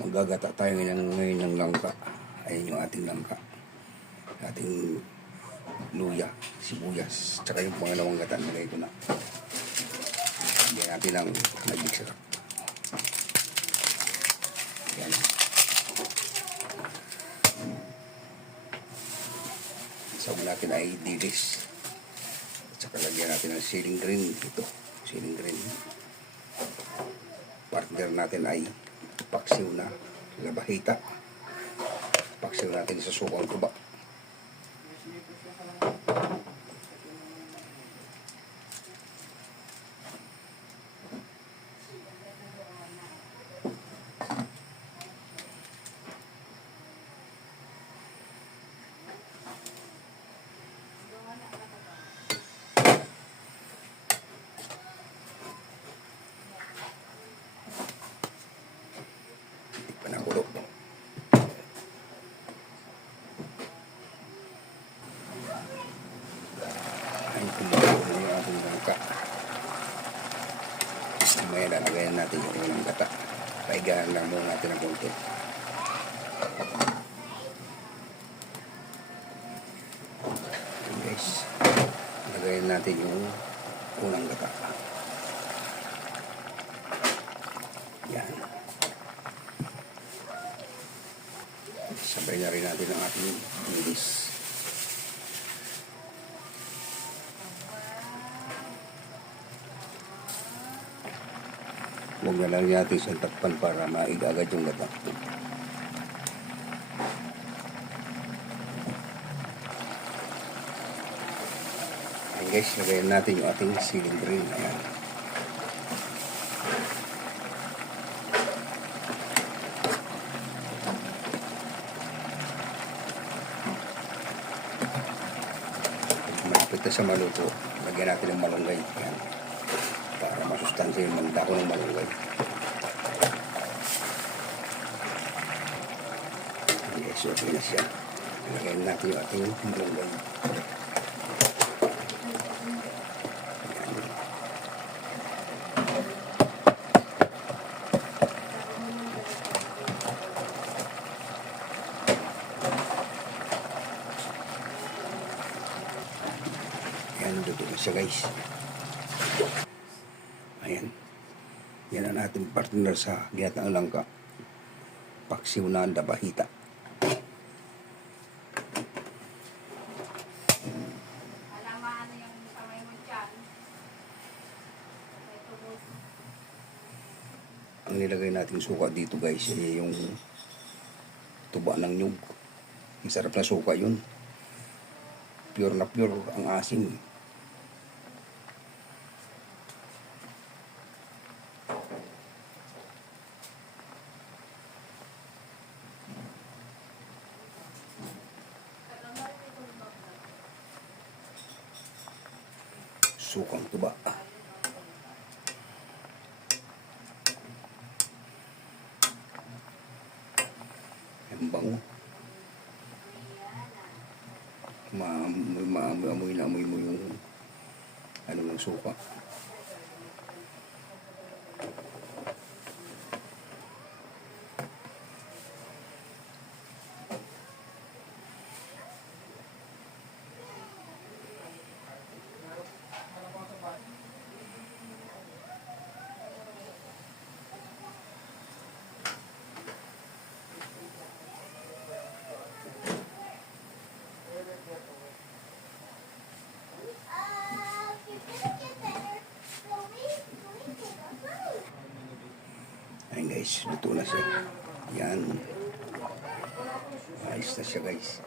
Maggagata tayo ngayon ng langka. Ayan yung ating langka. Ating luya, sibuyas, tsaka yung pangalawang gata nilagay ko na. Lagyan natin ng magic sarap. Ayan. Sabi natin ay dilis. At saka lagyan natin ng ceiling green. Ito, ceiling green. Partner natin ay paksiw na labahita. Paksiw natin sa sukang tuba. Panakulo. Ay, kumulo yung ating langka. Mamaya lalagayan natin yung unang gata. Paigahan lang muna natin ng konti. Okay guys, lagayan natin yung unang gata. Yan. Sabay na rin natin ang ating dilis. Huwag na lang natin sa takpan para maigagad yung gata. Ayan guys, lagayan natin yung ating ceiling green. Ayan. Malapit na sa maluto, lagyan natin ng malunggay. Ayan. Para masustansya yung magdako ng malunggay. Yes, okay na siya. Lagayin natin yung ating malunggay. Ayan, luto na siya guys. Ayan. Yan ang ating partner sa ginataang langka. Paksiw na labahita. Ang nilagay nating suka dito guys ay yung tuba ng nyug. Ang sarap na suka yun. Pure na pure ang asim. Sukang tuba. Ang bango. Maamoy na amoy mo yung ano ng suka. Ayan guys, luto na siya. Yan. Ayos na siya guys.